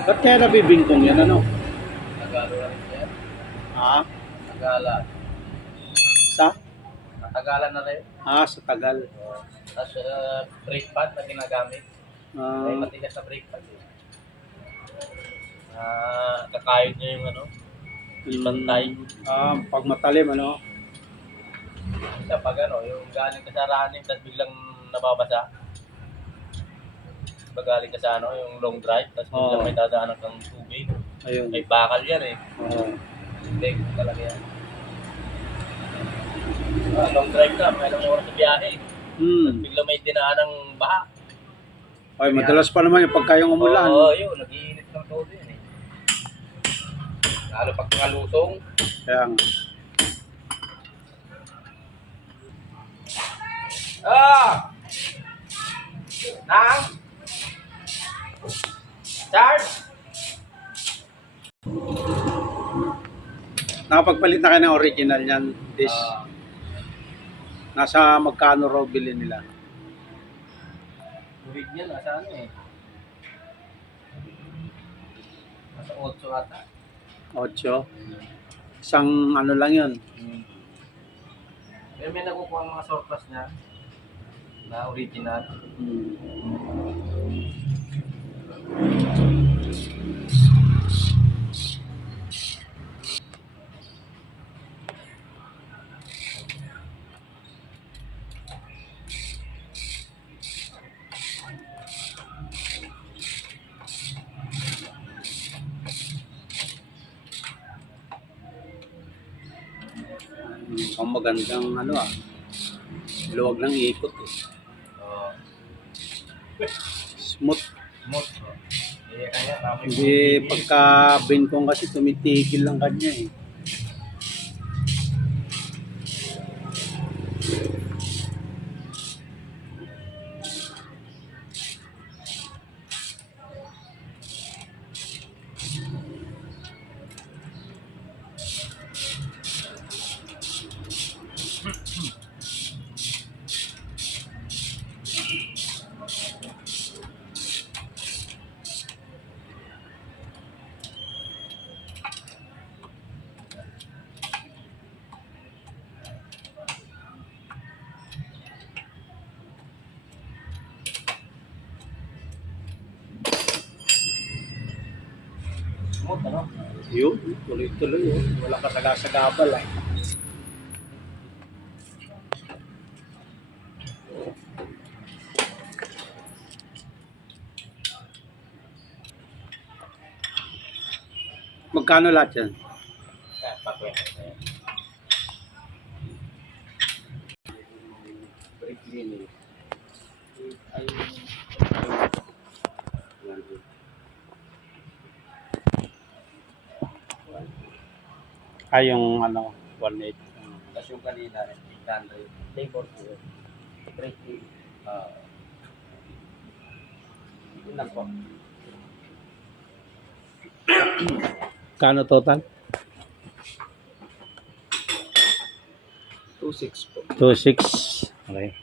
Ba't kaya nabibingkong yan, ano? Tagalo na rin yan. Ha? Tagalan. Sa? Natagalan na rin. Sa Tagal. Tapos brake pad na ginagamit. May matigas na brake pad eh. Kakayod nyo yung ano, ibantay. Pag matalim, ano? Isa pag ano, yung galing ka sa running tapos biglang nababasa. Pag galing ka sa ano, yung long drive tapos biglang may dadaanan kang tubig. Ayun. May bakal yan eh. Hindi, talaga yan. Long drive ka, may ilang oras sa biyahe. Biglang may dinaan ng baha. Ay, madalas pa naman yung pagkayong umulan. Oo, yun. Nag-iinit ng todo yun eh. Lalo pag mga lusong. Kaya nga. Nang! Charge! Nakapagpalit na kayo ng original niyan, this. Nasa magkano raw bilhin nila? Buwig niya, nasa ano eh. Nasa 8 ata. 8. Isang ano lang yun. Pero may nakukuha ang mga surplus niya na original. Ang magandang ano luwag ng ikot eh. Smooth. Smooth. Kaya kami Hindi pagka bingkong kasi tumitigil lang kanya eh. smooth, ano? Yun, tuloy-tuloy yun. Wala ka sagasagabal eh. Magkano lahat yan? Pakwenta ko yan. Brake cleaning. Yung ano, 1.8. Tapos yung kanina, 800. Labor ko yun. Brake clean. Yun lang po. Kano total? 2.6 po. 2.6. Okay.